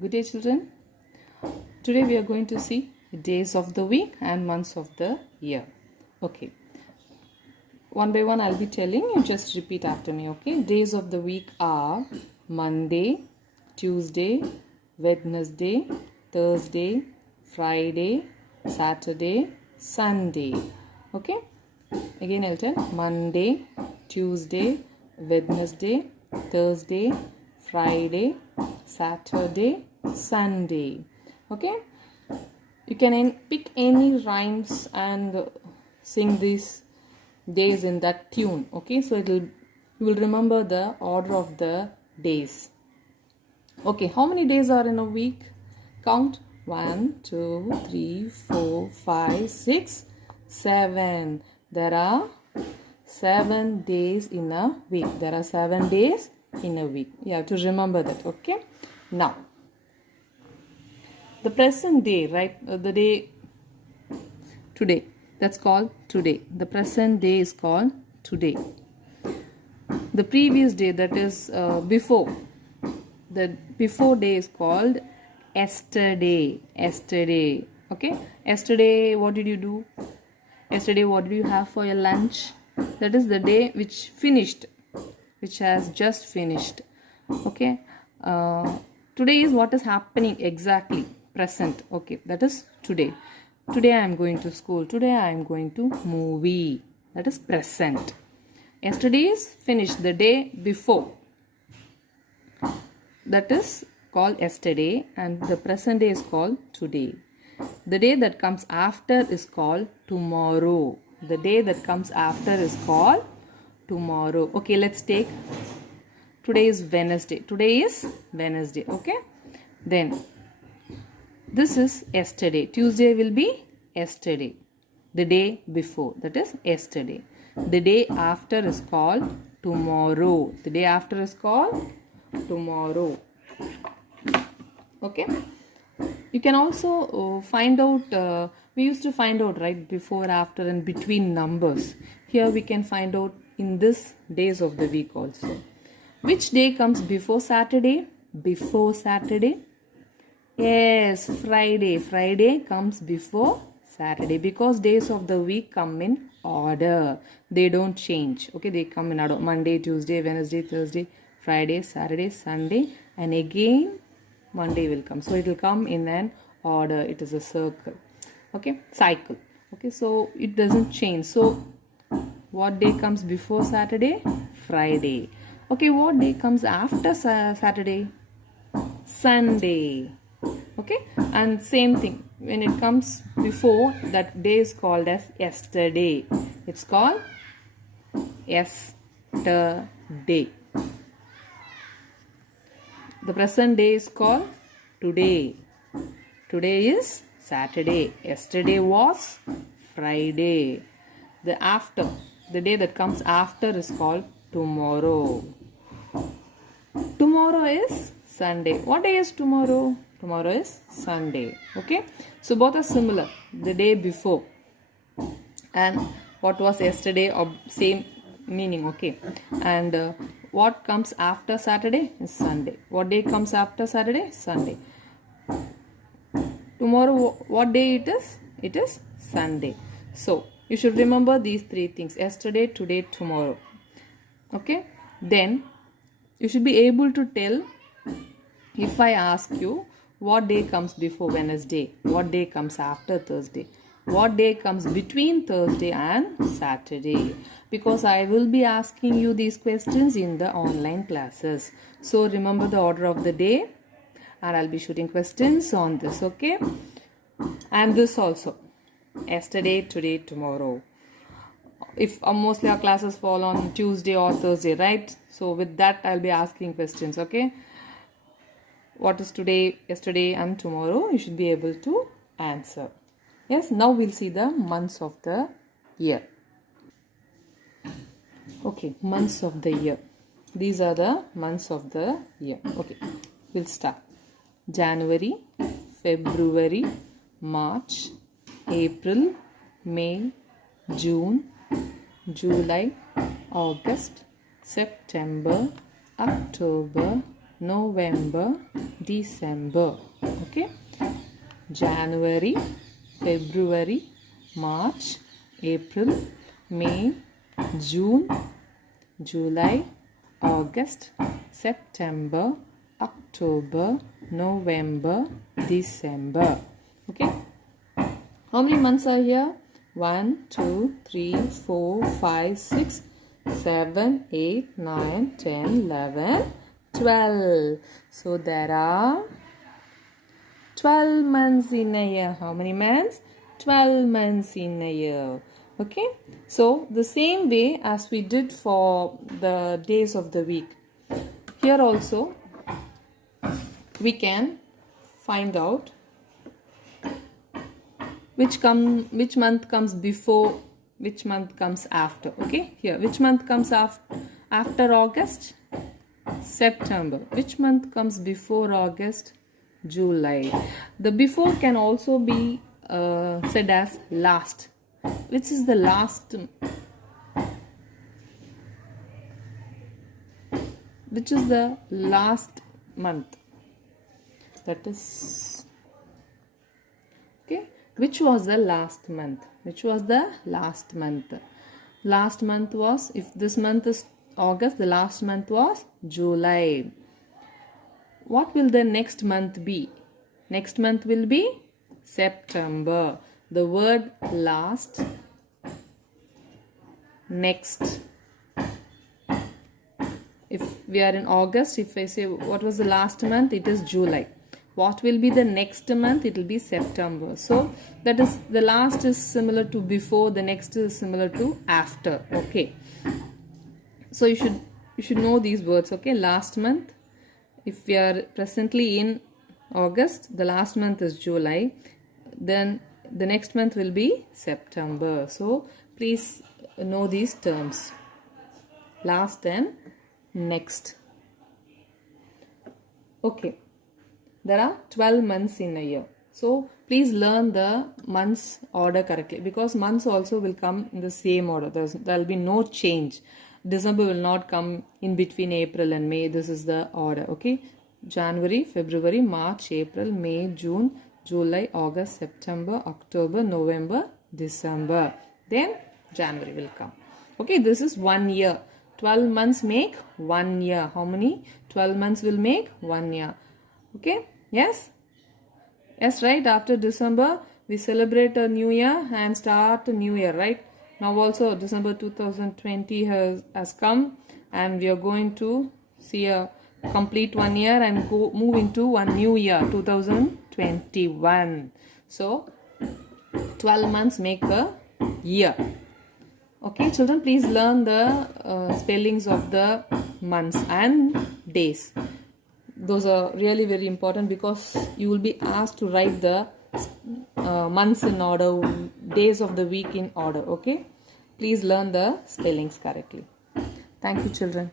Good day, children. Today we are going to see days of the week and months of the year. Okay. One by one I'll be telling you, just repeat after me, okay? Days of the week are Monday, Tuesday, Wednesday, Thursday, Friday, Saturday, Sunday. Okay? Again I'll tell Monday, Tuesday, Wednesday, Thursday, Friday, Saturday, Sunday. Okay? You can pick any rhymes and sing these days in that tune. Okay? So you will remember the order of the days. Okay, how many days are in a week? Count. 1, 2, 3, 4, 5, 6, 7. There are 7 days in a week. There are 7 days in a week. You have to remember that. Okay. Now, the present day, right? The day today. That's called today. The present day is called today. The previous day, that is before. The before day is called yesterday. Yesterday. Okay. Yesterday, what did you do? Yesterday, what did you have for your lunch? That is the day which finished, which has just finished. Okay. Today is what is happening exactly. Present. Okay. That is today. Today I am going to school. Today I am going to movie. That is present. Yesterday is finished. The day before. That is called yesterday, and the present day is called today. The day that comes after is called tomorrow. The day that comes after is called tomorrow. Okay, let's take today is Wednesday. Today is Wednesday. Okay. Then this is yesterday. Tuesday will be yesterday. The day before. That is yesterday. The day after is called tomorrow. The day after is called tomorrow. Okay. You can also find out, we used to find out, right, before, after and between numbers. Here we can find out in this days of the week also. Which day comes before Saturday? Before Saturday? Yes, Friday. Friday comes before Saturday because days of the week come in order. They don't change. Okay, they come in order. Monday, Tuesday, Wednesday, Thursday, Friday, Saturday, Sunday, and again Monday will come. So it will come in an order. It is a circle. Okay, cycle. Okay, so it doesn't change. So what day comes before Saturday? Friday. Okay, what day comes after Saturday? Sunday. Okay, and same thing. When it comes before, that day is called as yesterday. It's called yesterday. The present day is called today. Today is Saturday. Yesterday was Friday. The day that comes after is called tomorrow. Tomorrow is Sunday. What day is tomorrow? Tomorrow is Sunday. Okay. So both are similar. The day before and what was yesterday of same meaning. Okay. And what comes after Saturday is Sunday. What day comes after Saturday? Sunday. Tomorrow, what day it is? It is Sunday. So, you should remember these three things. Yesterday, today, tomorrow. Okay. Then, you should be able to tell if I ask you what day comes before Wednesday, what day comes after Thursday, what day comes between Thursday and Saturday, because I will be asking you these questions in the online classes. So remember the order of the day, and I'll be shooting questions on this. Okay, and this also, yesterday, today, tomorrow. If mostly our classes fall on Tuesday or Thursday, right? So with that I'll be asking questions. Okay, what is today, yesterday and tomorrow? You should be able to answer. Yes, now we'll see the months of the year. Okay, months of the year. These are the months of the year. Okay, we'll start. January, February, March, April, May, June, July, August, September, October, November, December. Okay. January, February, March, April, May, June, July, August, September, October, November, December. Okay. How many months are here? 1, 2, 3, 4, 5, 6, 7, 8, 9, 10, 11, 12. So there are 12 months in a year. How many months? 12 months in a year. Okay. So the same way as we did for the days of the week, here also we can find out which month comes before, which month comes after. Okay. Here, which month comes after August? September. Which month comes before August? July. The before can also be said as last. Which is the last? Which is the last month? That is, okay. Which was the last month? Which was the last month? Last month was, if this month is August, the last month was July. What will the next month be? Next month will be September. The word last, next. If we are in August, if I say what was the last month, it is July. What will be the next month? It will be September. So that is, the last is similar to before, the next is similar to after. Okay. So you should know these words. Okay. Last month. If we are presently in August, the last month is July. Then the next month will be September. So please know these terms. Last and next. Okay. There are 12 months in a year. So please learn the months order correctly, because months also will come in the same order. There will be no change. December will not come in between April and May. This is the order. Okay. January, February, March, April, May, June, July, August, September, October, November, December. Then January will come. Okay. This is 1 year. 12 months make 1 year. How many? 12 months will make 1 year. Okay. Yes. Yes, right. After December, we celebrate a new year and start a new year, right? Now also December 2020 has come, and we are going to see a complete 1 year and move into one new year, 2021. So 12 months make a year. Okay, children, please learn the spellings of the months and days. Those are really very important, because you will be asked to write the months in order, days of the week in order. Okay, please learn the spellings correctly. Thank you, children.